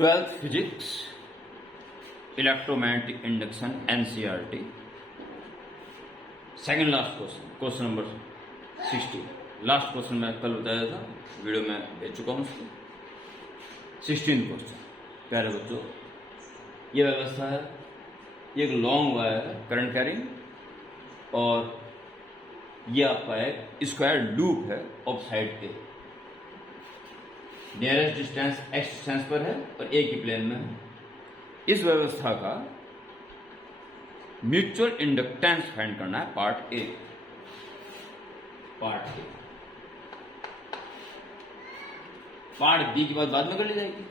12th physics electromagnetic induction NCERT second last question number 60। Last question मैं कल बताया था, वीडियो में भेज चुका हूं उसको। 16 क्वेश्चन। प्यारे बच्चों, ये व्यवस्था है, ये एक लॉन्ग वायर है करंट कैरिंग, और ये आपका एक स्क्वायर लूप है ऑफ साइड पे। नियरेस्ट डिस्टेंस x डिस्टेंस पर है और एक ही प्लेन में है। इस व्यवस्था का म्यूचुअल इंडक्टेंस फाइंड करना है, पार्ट ए। पार्ट बी की बात बाद में कर ली जाएगी,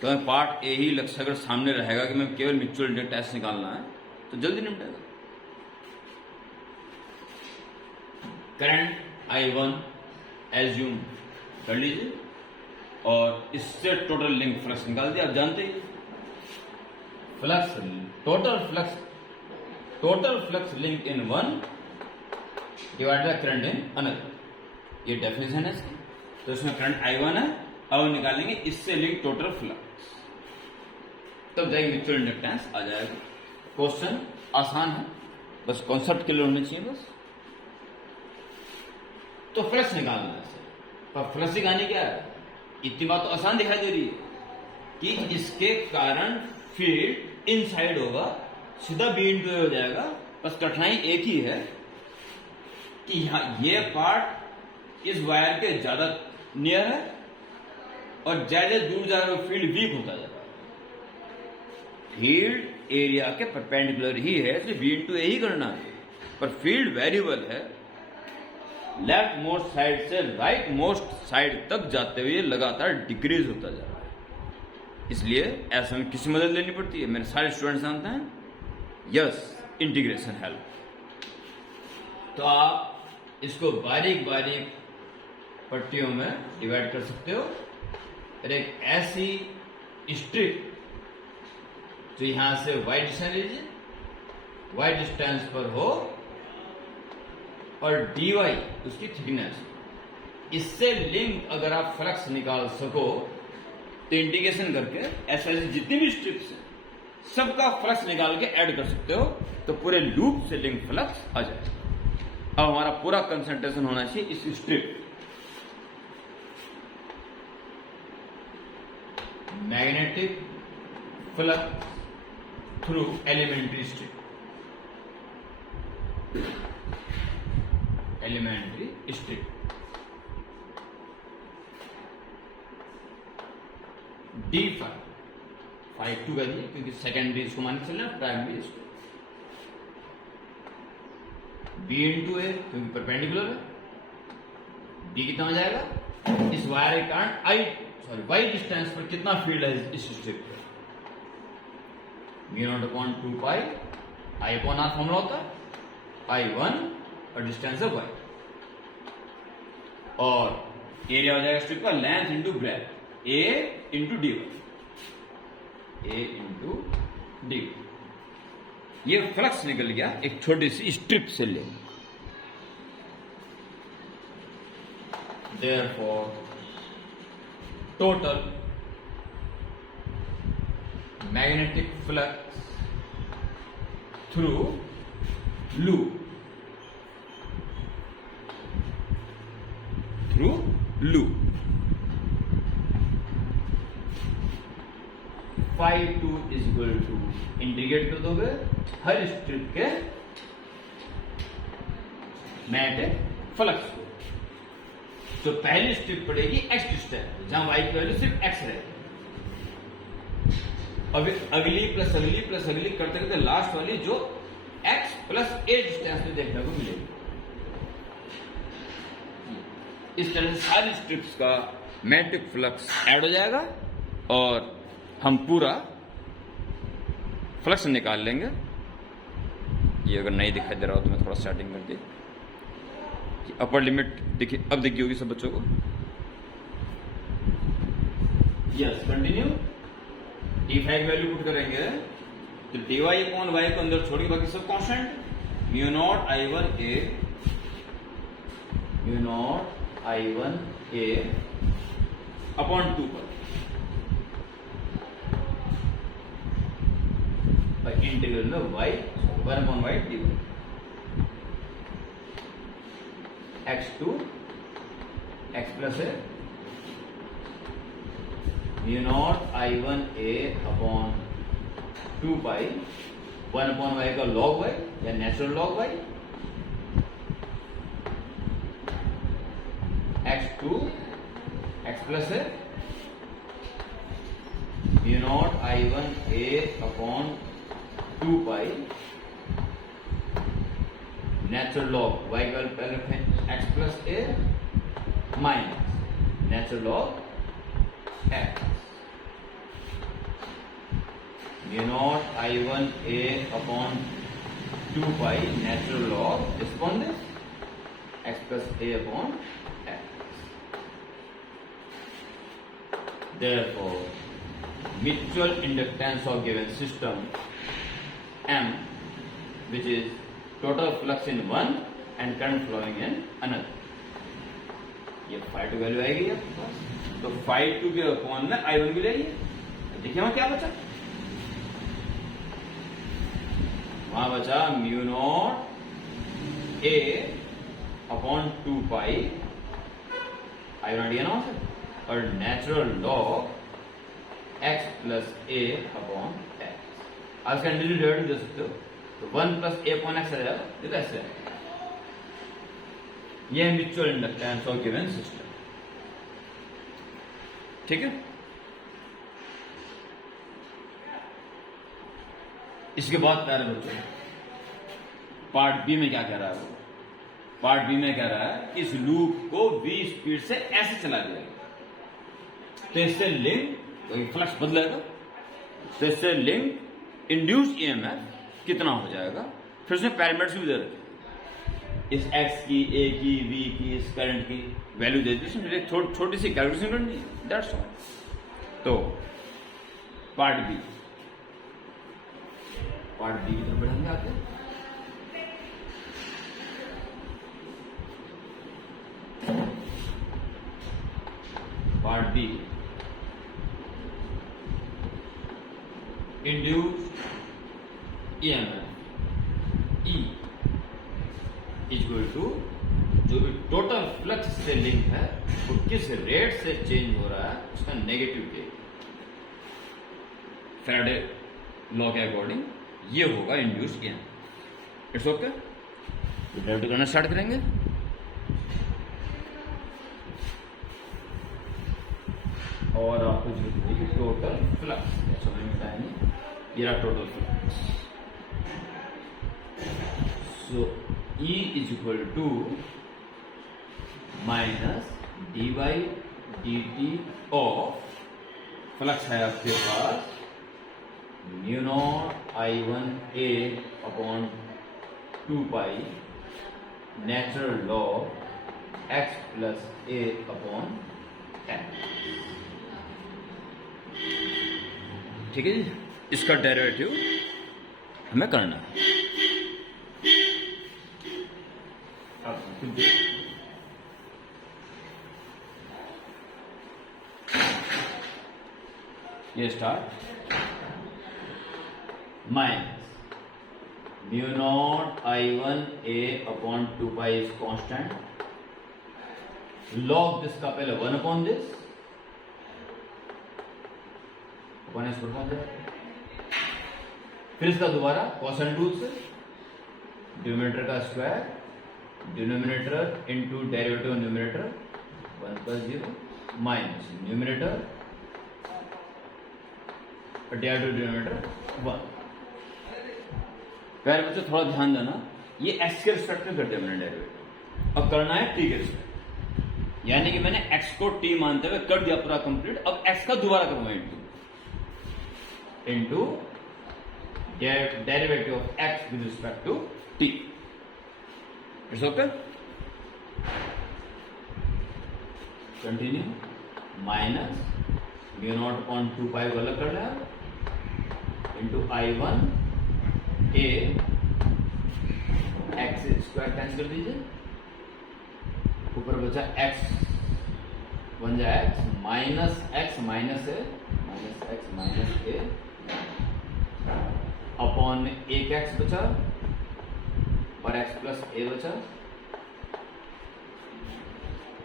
तो पार्ट ए ही लक्ष्य अगर सामने रहेगा कि मैं केवल म्यूचुअल इंडक्टेंस निकालना है तो जल्दी निपटेगा। करंट I1 एज्यूम कर लीजिए और इससे टोटल लिंक फ्लक्स निकाल दिया। आप जानते ही flux, total flux link in one divide by current in another, ये डेफिनेशन है इसकी। तो इसमें करंट I1 है, अब निकालेंगे इससे लिंक टोटल फ्लक्स, तब जाएगी म्यूचुअल इंडक्टेंस आ जाएगा। क्वेश्चन आसान है, बस कॉन्सेप्ट क्लियर होने चाहिए बस। तो फ्लक्स निकालना है, पर फ्लक्स निकालनी क्या है, इतनी बात तो आसान दिखाई दे रही है कि इसके कारण फील्ड इनसाइड होगा, सीधा बी इंटू ए हो जाएगा। बस कठिनाई एक ही है कि यहां ये पार्ट इस वायर के ज्यादा नियर है और ज्यादा दूर जा रहा है, फील्ड वीक होता जा रहा है। फील्ड एरिया के परपेंडिकुलर ही है, इसलिए बी इंटू ए ही करना है, पर फील्ड वेरिएबल है। लेफ्ट मोस्ट साइड से राइट मोस्ट साइड तक जाते हुए लगातार डिक्रीज होता जा रहा है, इसलिए ऐसे में किसी मदद लेनी पड़ती है। मेरे सारे स्टूडेंट्स जानते हैं, यस, इंटीग्रेशन हेल्प। तो आप इसको बारीक बारीक पट्टियों में डिवाइड कर सकते हो, और एक ऐसी स्ट्रिप जो यहां से वाई डिस्टेंस लीजिए, वाई डिस्टेंस पर हो, और dy उसकी थिकनेस, इससे लिंक अगर आप फ्लक्स निकाल सको तो इंटीग्रेशन करके ऐसे जितनी भी स्ट्रिप्स हैं सबका फ्लक्स निकाल के ऐड कर सकते हो, तो पूरे लूप से लिंक फ्लक्स आ जाएगा। अब हमारा पूरा कंसंट्रेशन होना चाहिए इस strip, magnetic flux through elementary strip, elementary strip. D5 5 2 कर दिए क्योंकि सेकेंडरी इसको मान के चल रहा है, प्राइमरी इसको। B इंटू ए क्योंकि परपेंडिकुलर है, D कितना हो जाएगा, इस वायर के कारण वाई डिस्टेंस पर कितना फील्ड है इस स्ट्रिप पर, μ0/2π I/r फॉर्मूला होता है, I1 और डिस्टेंस है y, और एरिया हो जाएगा स्ट्रिप का length into breadth, a into dy, ये फ्लक्स निकल गया एक छोटी सी स्ट्रिप से ले। Therefore total magnetic flux through loop φ2 is equal to, integrate कर दोगे हर स्ट्रिप के मैग्नेटिक फ्लक्स को। तो पहली स्ट्रिप पड़ेगी x डिस्टेंस, जहां y की वैल्यू सिर्फ x रहेगी। अभी अगली प्लस अगली प्लस अगली करते करते लास्ट वाली जो x प्लस a डिस्टेंस में देखने को मिलेगी। इस तरह से सारी स्ट्रिप्स का मैग्नेटिक फ्लक्स ऐड हो जाएगा और हम पूरा फ्लक्स निकाल लेंगे। ये अगर नहीं दिखाई दे रहा हो तो मैं थोड़ा सेटिंग कर दी, अपर लिमिट देखिए, अब देखिए होगी सब बच्चों को। Yes, continue. D5 value put करेंगे तो dy अपॉन y को अंदर छोड़ के बाकी सब कांस्टेंट, μ0 I1a अपॉन 2 पर इंटीग्रल में y 1/y dy x2 x plus है mu nought I1 a upon 2 pi 1/y का log y या natural log y x2 x plus है mu nought I1 a upon 2 pi natural log y का पहले रखें x plus a minus natural log x mu nought I1 a upon 2 pi natural log this upon this x plus a upon x. Therefore, mutual inductance of given system M, which is total flux in one and current flowing in another. ये phi2 value आएगी आपके पास, तो phi2 के upon में I1 भी लेंगे. देखिए वहां क्या बचा, वहां बचा mu naught a upon 2 pi I1 ये ना हो सकता और natural log x plus a upon x. आज का इंटीग्रेट दे सकते हो तो 1 प्लस a अपॉन x आ जाएगा, ये कैसे है, ये mutual inductance of given system. ठीक है, इसके बाद प्यारे बच्चों पार्ट बी में क्या कह रहा है, वो पार्ट बी में कह रहा है इस लूप को v स्पीड से ऐसे चला दिया तो इससे लिंक फ्लक्स बदलेगा, तो इससे लिंक इंड्यूस ईएमएफ कितना हो जाएगा. फिर उसमें पैरामीटर्स भी दे रखे, इस x की, a की, v की, इस करंट की वैल्यू दे दी, छोटी सी कैलकुलेशन करनी है, दैट्स ऑल. तो पार्ट बी की तरफ बढ़ेंगे आगे. Part B induced EMF E equal to जो भी टोटल फ्लक्स से लिंक है वो किस रेट से चेंज हो रहा है उसका नेगेटिव टेक. फैराडे लॉ के अकॉर्डिंग ये होगा induced EMF. It's okay, derivative करना स्टार्ट करेंगे. और आपको जो टोटल फ्लक्स समझ में आएंगे, ये total flux. So E is equal to minus D by D T of flux है आपके पास mu nought I1 a upon 2 pi natural log x plus a upon x. ठीक है जी, इसका डेरिवेटिव हमें करना है. ये start minus mu nought I1 a upon 2 pi is constant, log this का पहले 1 अपॉन दिस अपॉन इस पर पहुंच जाए, फिर इसका दोबारा कोसाइन रूल से डिनोमिनेटर का square denominator into derivative numerator 1 plus 0 minus numerator derivative denominator 1. प्यारे बच्चों थोड़ा ध्यान देना, ये x के रिस्पेक्ट में कर दिया मैंने डेरिवेटिव, अब करना है t के रिस्पेक्ट, यानी कि मैंने x को t मानते हुए कर दिया पूरा कंप्लीट. अब x का दोबारा करूंगा into derivative of x with respect to t. It's okay, continue. Minus mu naught upon 2 pi को अलग कर लिया into I1 a x square cancel कर दीजिए, ऊपर बचा x बन जाए x minus x minus a minus x minus a upon में एक एक्स बचा और एक्स प्लस ए बचा,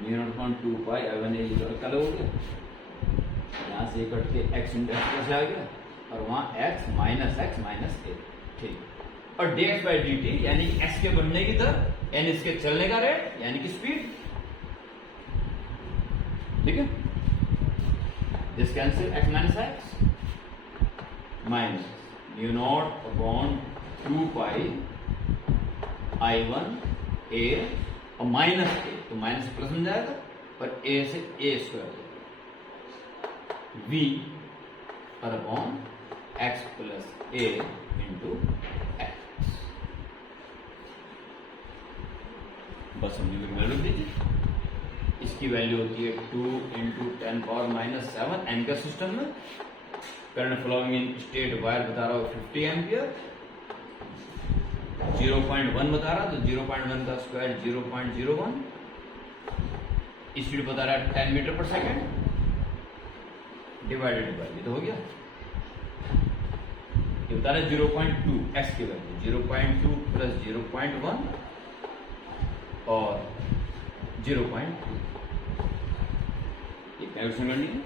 0.2 अवन ए कल हो गया, यहां से कट के एक्स इंटू एक्स प्लस आ गया और वहां एक्स माइनस ए, ठीक। और D x by D T यानी एक्स के बढ़ने की दर यानी इसके चलने का रेट यानी कि स्पीड, ठीक है। This cancel x minus x minus new not upon 2 pi I1 a और माइनस ए, तो माइनस प्लस बन जाएगा और ए से ए स्क्वायर v और अपॉन एक्स प्लस ए इंटू एक्स। बस समझने में वैल्यू दीजिए, इसकी वैल्यू होती है 2 इंटू 10⁻⁷ एंकर सिस्टम में। Current flowing in straight wire बता रहा हूं 50 एम्पियर, 0.1 बता रहा तो 0.1 का स्क्वायर 0.01, स्पीड बता रहा है 10 मीटर पर सेकेंड डिवाइडेड बाय, ये तो हो गया। ये बता रहा है 0.2 एक्स की वैल्यू 0.2 प्लस 0.1 और 0.2, ये कैलकुलेशन करनी है।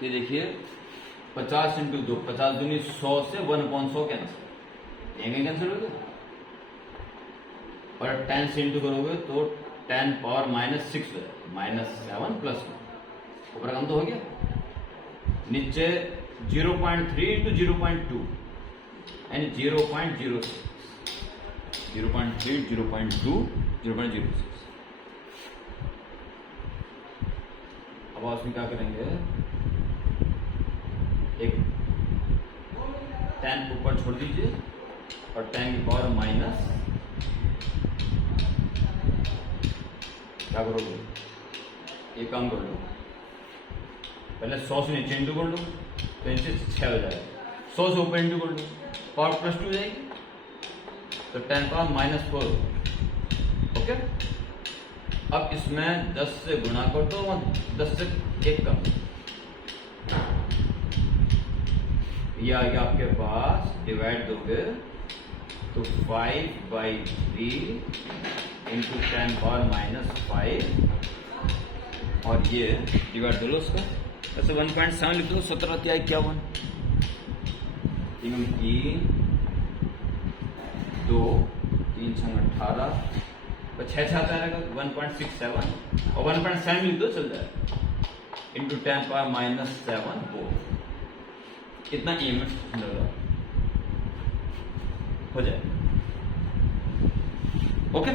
तो देखिए 50 इंटू 2, 50 दूनी 100 से 1/100 कैंसिल, ये कैंसिल हो गया। और 10 से इंटू करोगे तो 10⁻⁻6 -7 प्लस 1, ऊपर काम तो हो गया। नीचे 0.3 इंटू 0.2 यानी 0.06, 0.3 0.2 0.06। अब आप इसमें क्या करेंगे, एक 10 ऊपर छोड़ दीजिए और 10 की पावर माइनस, क्या करोगे, एक काम कर लो, पहले 100 से नीचे इंटू कर लो तो नीचे 6 हो जाएगा, 100 से ऊपर इंटू कर लो पावर प्लस 2 हो जाएगी तो 10⁻⁻4, ओके। अब इसमें 10 से गुणा कर दो और 10 से 1 कम, ये आ गया आपके पास, डिवाइड दोगे तो 5/3 इंटू 10⁻⁵ और ये डिवाइड दो लो उसका, ऐसे 1.7 लिख दो, 17 51, 3 3 2 3 6 18 तो 6 आता रहेगा 1.67 और 1.7 लिख दो चल जाएगा, इंटू 10⁻⁷ वो कितना EMF लगा हो जाए, ओके।